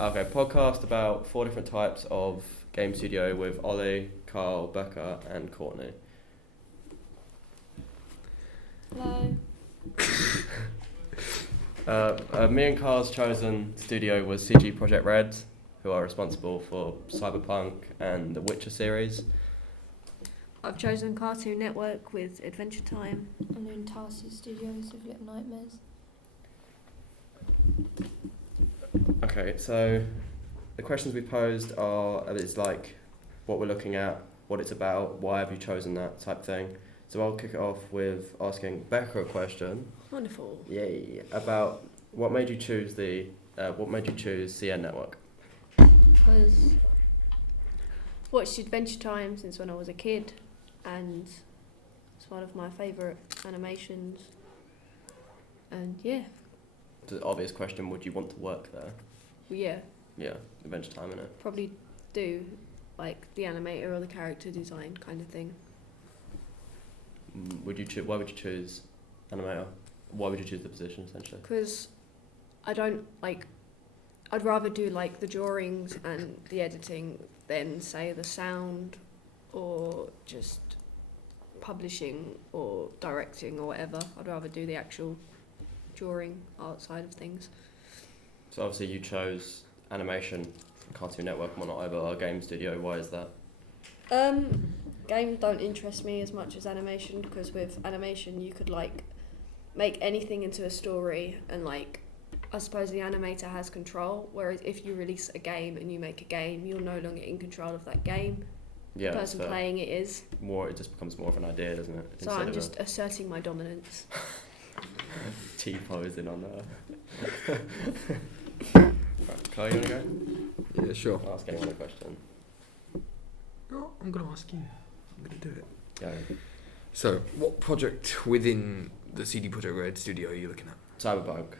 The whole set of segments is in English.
Okay, podcast about 4 different types of game studio with Ollie, Carl, Becca, and Courtney. Hello. Me and Carl's chosen studio was CG Projekt Red, who are responsible for Cyberpunk and the Witcher series. I've chosen Cartoon Network with Adventure Time. I'm doing Tarsi Studios with Little Nightmares. Okay, so the questions we posed are, it's like what we're looking at, what it's about, why have you chosen that type thing. So I'll kick it off with asking Becca a question. Wonderful. Yay! About what made you choose CN Network? Because watched Adventure Time since when I was a kid, and it's one of my favourite animations. And yeah, The obvious question: would you want to work there? well, yeah, Yeah, Adventure Time, innit? probably do like the animator or the character design kind of thing. Why would you choose animator? Why would you choose the position essentially? Because I don't like. I'd rather do like the drawings and the editing than say the sound, or just publishing or directing or whatever. I'd rather do the actual drawing art side of things. So obviously you chose animation from Cartoon Network and whatnot over our game studio. Why is that? Games don't interest me as much as animation, because with animation you could like make anything into a story, and like I suppose the animator has control, whereas if you release a game and you make a game, you're no longer in control of that game. Yeah, The person so playing it is. it just becomes more of an idea, doesn't it? So I'm just asserting my dominance. T-posing on there. Right, Carl, you want to go? Yeah, sure. Ask anyone a question. Oh, I'm going to ask you. I'm going to do it. Go. So, what project within the CD Projekt Red studio are you looking at? Cyberpunk,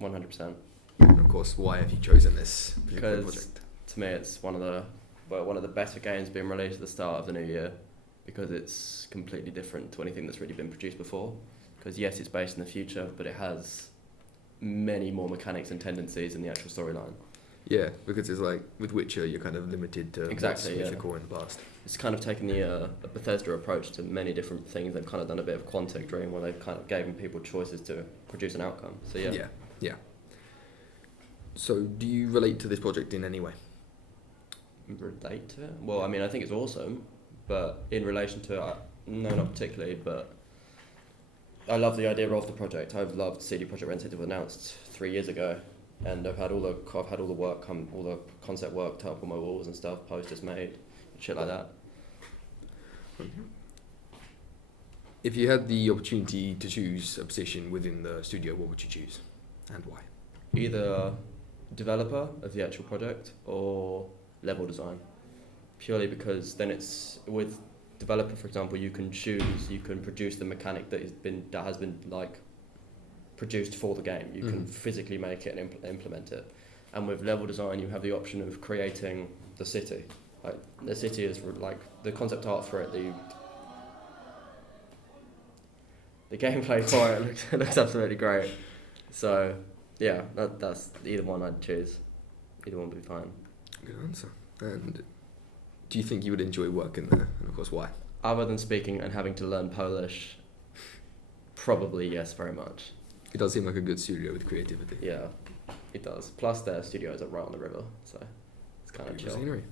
100%. And of course, why have you chosen this particular Because project? to me, it's one of the better games being released at the start of the new year, because it's completely different to anything that's really been produced before. Because yes, it's based in the future, but it has many more mechanics and tendencies in the actual storyline. Yeah, because it's like with Witcher, you're kind of limited to Exactly, what's yeah. core in the past. It's kind of taken the Bethesda approach to many different things. They've kind of done a bit of Quantic Dream, where they've kind of given people choices to produce an outcome. So yeah. Yeah. So, do you relate to this project in any way? Relate to it? Well, I mean, I think it's awesome, but in relation to it, no, not particularly. But I love the idea of the project. I've loved CD Projekt Red since it was announced 3 years ago, and I've had all the work all the concept work put up on my walls and stuff, posters made, shit like that. If you had the opportunity to choose a position within the studio, what would you choose, and why? Either developer of the actual project or level design, purely because then it's with developer, for example, you can produce the mechanic that has been like produced for the game. You can physically make it and implement it. And with level design, you have the option of creating the city. Like the city is like the concept art for it. The gameplay for it looks absolutely great. So yeah, that's either one I'd choose. Either one would be fine. Good answer. And do you think you would enjoy working there? And of course, why? Other than speaking and having to learn Polish, probably yes, very much. It does seem like a good studio with creativity. Yeah, it does. Plus their studios are right on the river, so it's kind of Beautiful chill. scenery.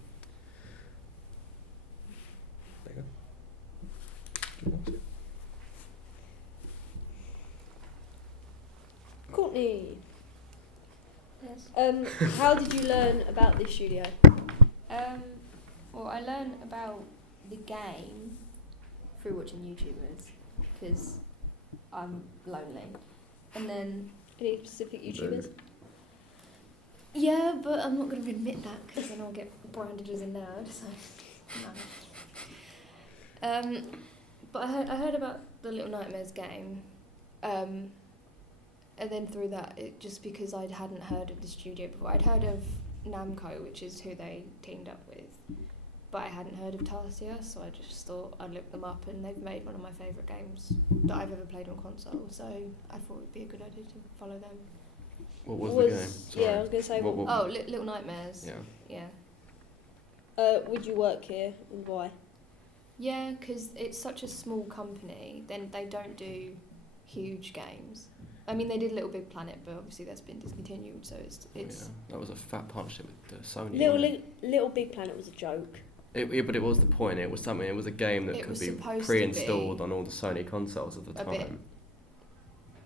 Courtney, Yes. how did you learn about this studio? Well, I learned about the game through watching YouTubers because I'm lonely, and then Any specific YouTubers? yeah, but I'm not going to admit that because then I'll get branded as a nerd. So no. But I heard about the Little Nightmares game, and then through that, it just because I hadn't heard of the studio before. I'd heard of Namco, which is who they teamed up with, but I hadn't heard of Tarsier, so I just thought I'd look them up, and they've made one of my favourite games that I've ever played on console, so I thought it'd be a good idea to follow them. What was the game? Sorry. Yeah, I was gonna say. What- Oh, Little Nightmares. Yeah. Yeah. Would you work here and why? Yeah, because it's such a small company. Then they don't do huge games. I mean, they did Little Big Planet, but obviously that's been discontinued. So it's Yeah, that was a fat partnership with Sony. Little Big Planet was a joke. But it was the point. It was something. It was a game that It could was be supposed to pre-installed be on all the Sony consoles of the a bit time.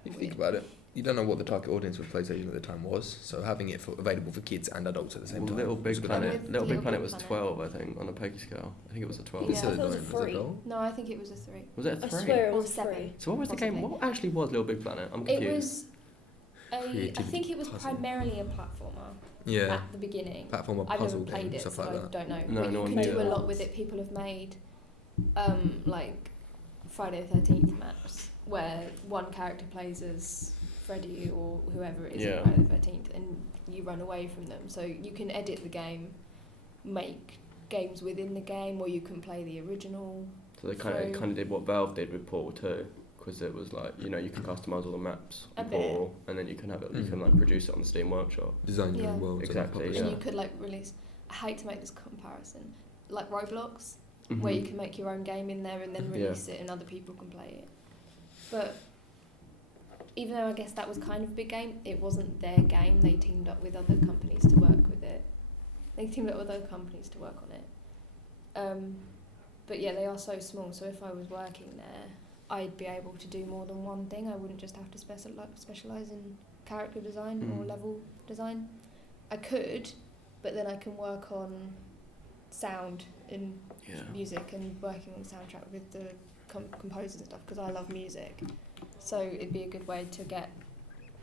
If you think about it, you don't know what the target audience with PlayStation at the time was, so having it available for kids and adults at the same Well, time. Little was a Big good idea. Planet. With Little Big Little Planet Big was Planet. 12, I think, on a Peggy scale. I think it was a 12. Yeah. I thought it was a Is it 3. dull? No, I think it was a 3. Was it a I 3? swear it Or was 7. 3. So what was the game? Possibly. What actually was Little Big Planet? I'm It confused. was I Creativity think it was puzzle. primarily a platformer Yeah, at the beginning. platformer I've puzzle never played game, it, stuff so like I that. don't know. No, but no you one can did. do a lot with it. People have made like Friday the 13th maps where one character plays as Freddy or whoever it is Yeah. in Friday the 13th, and you run away from them. So you can edit the game, make games within the game, or you can play the original. So they kind of did what Valve did with Portal 2, because it was like, you know, you can customize all the maps A in bit. Portal, and then you can have it. You can like produce it on the Steam Workshop. Design your Yeah. own world. Exactly, And yeah. you could like release. I hate to make this comparison, like Roblox, where you can make your own game in there and then Yeah. release it and other people can play it. But even though I guess that was kind of a big game, it wasn't their game. They teamed up with other companies to work with it. They teamed up with other companies to work on it. But yeah, they are so small. So if I was working there, I'd be able to do more than one thing. I wouldn't just have to specialise in character design or Mm. level design. I could, but then I can work on sound and Yeah. music and working on the soundtrack with the composers and stuff because I love music. So it'd be a good way to get,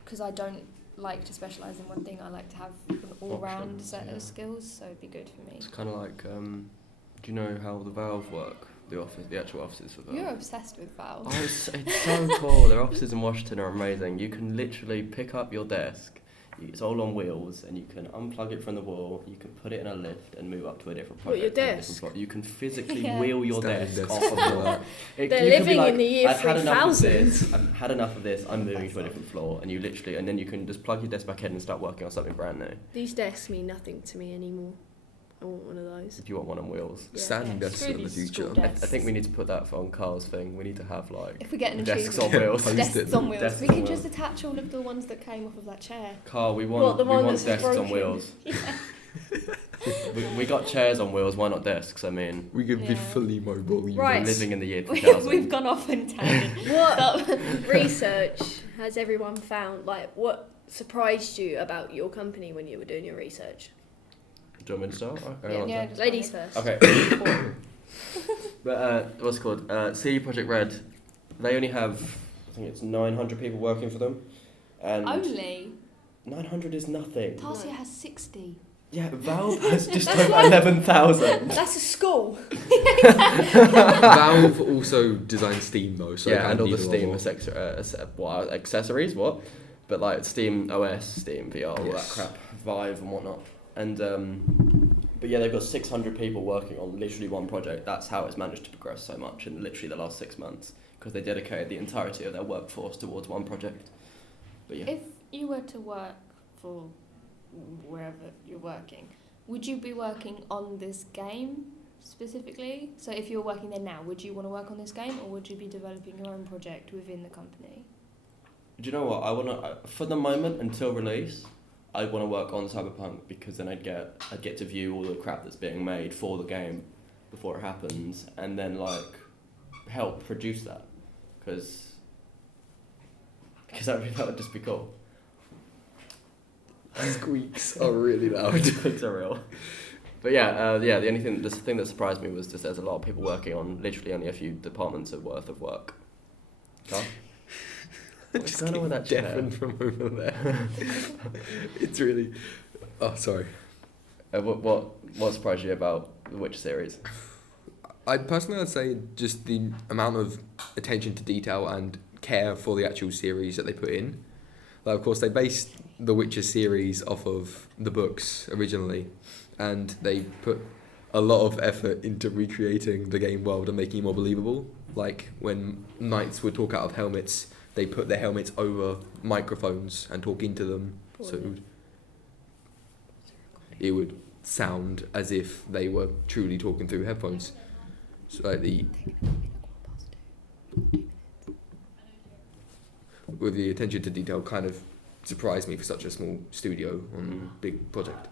because I don't like to specialise in one thing. I like to have an all-round Options, set yeah. of skills. So it'd be good for me. It's kind of like, do you know how the Valve work? The actual offices for Valve. You're obsessed with Valve. Oh, it's so cool. Their offices in Washington are amazing. You can literally pick up your desk. It's all on wheels, and you can unplug it from the wall. You can put it in a lift and move up to a different What, project. your on a different desk? floor. You can physically Yeah. wheel your Standing desk desk. off of the wall. They're You could be living like, in the year I've had enough of 3000. this. I've had enough of this. I'm moving to a different floor, and you literally, and then you can just plug your desk back in and start working on something brand new. These desks mean nothing to me anymore. I want one of those. If you want one on wheels. Yeah. Standing desks Screw in the these future. school I desks. think we need to put that on Carl's thing. We need to have like If we get an desks achievement. on wheels. Post Desks it. on wheels. Desks we on can wheels. just attach all of the ones that came off of that chair. Carl, we What, want the one want that's desks on broken? wheels. we got chairs on wheels. Why not desks? I mean, We could be Yeah. fully mobile. Right. we're Right. living in the year 2000. We've gone off and tangent. What research has everyone found? Like, what surprised you about your company when you were doing your research? Do you want me to start? Yeah, just Ladies go first. Okay. But what's it called? CD Projekt Red. They only have, I think it's 900 people working for them, and Only 900 is nothing. Tarsia has 60. Yeah, Valve has just over 11,000. That's a school. Valve also designed Steam though, so Yeah, and all the either Steam or. accessories, what? But like Steam OS, Steam VR, all that Yes. crap, Vive and whatnot. And but yeah, they've got 600 people working on literally one project. That's how it's managed to progress so much in literally the last 6 months, because they dedicated the entirety of their workforce towards one project. But yeah, If you were to work for wherever you're working, would you be working on this game specifically? So if you're working there now, would you want to work on this game, or would you be developing your own project within the company? do you know what? I wanna for the moment until release, I want to work on Cyberpunk, because then I'd get to view all the crap that's being made for the game before it happens, and then like help produce that, because that would just be cool. Squeaks are really loud. Squeaks are real. But yeah, the thing that surprised me was just there's a lot of people working on literally only a few departments worth of work. Carl? What's Just going on with that chair? deafened from over there. It's really. Oh, sorry. What surprised you about the Witcher series? I'd say just the amount of attention to detail and care for the actual series that they put in. Like, of course, they based the Witcher series off of the books originally, and they put a lot of effort into recreating the game world and making it more believable. Like when knights would talk out of helmets, they put their helmets over microphones and talk into them So it would sound as if they were truly talking through headphones. So like with the attention to detail kind of surprised me for such a small studio on a big project.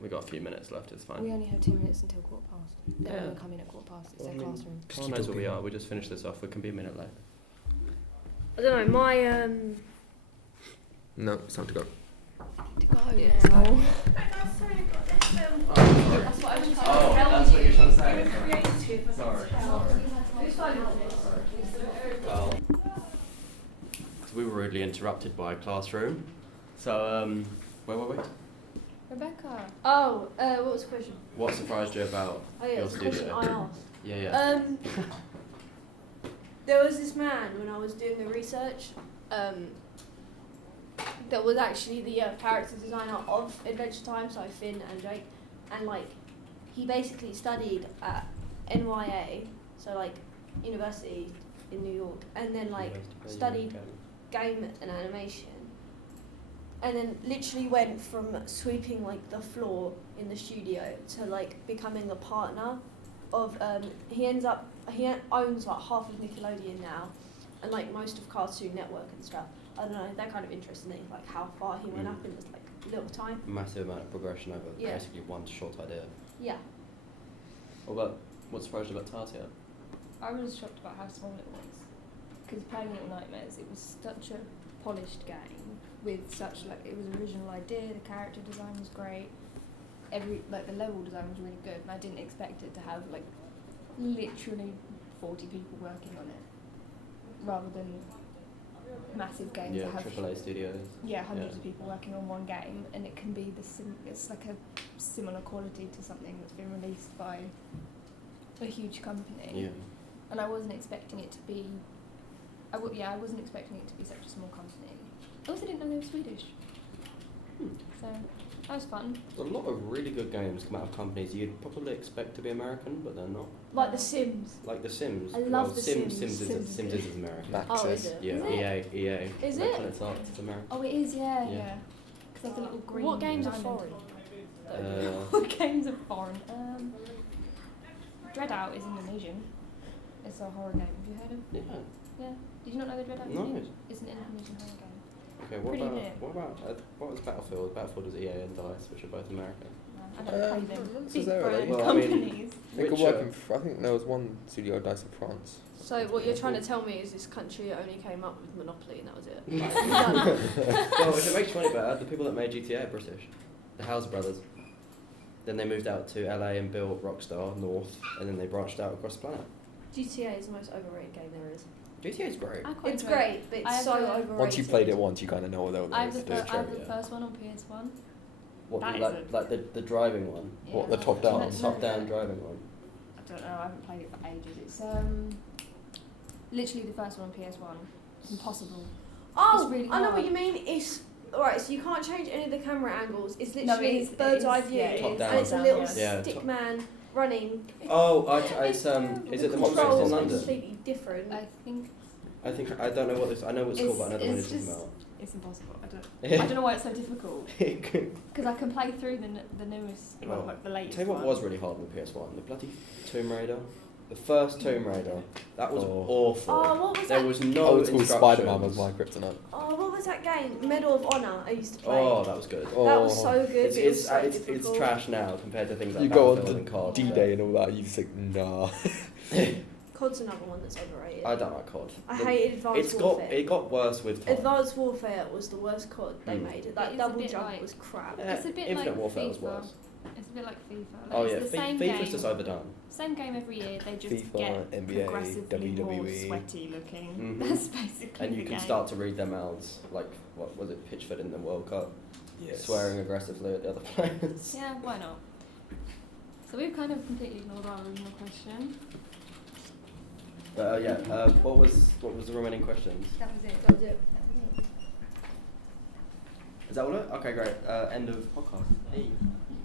We've got a few minutes left. It's We fine. only have 2 minutes until 15:15. They're Yeah. going to come in at 15:15. It's Well, their I mean, classroom. Just Who keep knows where we talking. are? We just finished this off. We can be a minute late. I don't know. My No, it's time to go. To go Yeah, now. it's That's what I was trying to tell Oh, that's what you're trying to say. Sorry. Well, we were rudely interrupted by a classroom. So, where were we? Rebecca. Oh, what was the question? What surprised you about Oh yeah, your it's the question studio? I asked. Yeah. There was this man when I was doing the research, that was actually the character designer of Adventure Time, so Finn and Jake, and like he basically studied at NYA, so like university in New York, and then like studied game and animation, and then literally went from sweeping like the floor in the studio to like becoming the partner of he owns like half of Nickelodeon now, and like most of Cartoon Network and stuff. I don't know, that kind of interests me, like how far he went up in just like little time. Massive amount of progression over Yeah. basically one short idea. Yeah. What surprised you about Tarsia? I was shocked about how small it was. Because playing Little Nightmares, it was such a polished game with such like it was an original idea. The character design was great. The level design was really good, and I didn't expect it to have like literally 40 people working on it, rather than massive games Yeah, that have AAA studios. hundreds Yeah. of people working on one game, and it can be it's like a similar quality to something that's been released by a huge company. Yeah. And I wasn't expecting it to be. I wasn't expecting it to be such a small company. I also didn't know they were Swedish. So that was fun. There's a lot of really good games come out of companies you'd probably expect to be American, but they're not. Like The Sims. Like The Sims. I love The Sims. Sims. Sims is American. Oh, is it? Yeah, Is it? EA. Is it? Electronic Arts, it's American. Oh, it is, yeah. Yeah. Because they have the little green. What games are diamond. foreign? What games are foreign? Dread Out is Indonesian. It's a horror game. Have you heard of? Yeah. Yeah. Did you not know that Dread Out is No. Indonesian? It's an Indonesian horror game. Okay, Pretty near. what was Battlefield? Battlefield was EA and DICE, which are both American. I don't play them. So Big there are brand they? Well, I mean- companies. They could Which, work in. I think there was one studio dice in France. So what you're trying to tell me is this country only came up with Monopoly and that was it? Well, if it makes you any better, the people that made GTA are British. The House brothers. Then they moved out to LA and built Rockstar North, and then they branched out across the planet. GTA is the most overrated game there is. GTA is great. I quite It's enjoy it. great, but I it's have so a- overrated. Once you played it once, you kind of know what they were I have going the, to do. I have the yeah. first one on PS1. What, That is like the driving one? What, Yeah. the top down? No, Top down driving one. I don't know. I haven't played it for ages. It's literally the first one on PS1. It's impossible. Oh, It's really I know hard. what you mean. It's alright. So you can't change any of the camera angles. It's No, literally it is- bird's it eye is, view, yeah, it Top is. down. and it's a Top little down, Yeah, stick top- man running. Oh, is terrible. it the The one based Controls in are London? completely different. I think I don't know what this. I know what it's called, but I know what It's it's talking just- about. it's impossible. I don't know why it's so difficult. Because I can play through the newest, Well, like the latest Tell you what one. was really hard on the PS1, the bloody Tomb Raider. The first Tomb Raider, that was Oh. awful. Oh, what was There that? was no Old school instructions. Spider-Man was my kryptonite. Oh, what was that game? Medal of Honor. I used to play. Oh, that was good. That was so good. It's but it was so it's difficult. trash now compared to things like You go on Battlefield and COD. D-Day and all that, you just think, nah. COD's another one that's overrated. I don't like COD. I hated Advanced Warfare. It got worse with time. Advanced Warfare was the worst COD they Hmm. made. It That is a double bit jump like- was crap. Yeah, It's a bit Infinite like Warfare was FIFA. worse. It's a bit like FIFA. Like Oh it's yeah, the same FIFA's game. just overdone. Same game every year. They just FIFA, get NBA, progressively more WWE. sweaty looking. Mhm. That's basically And you the can game. start to read their mouths, like what was it, Pitchford in the World Cup, Yes. swearing aggressively at the other players. Yeah, why not? So we've kind of completely ignored our original question. What was the remaining questions? That was it. That was it. That was it. Is that all it? Okay, great. End of podcast. Hey.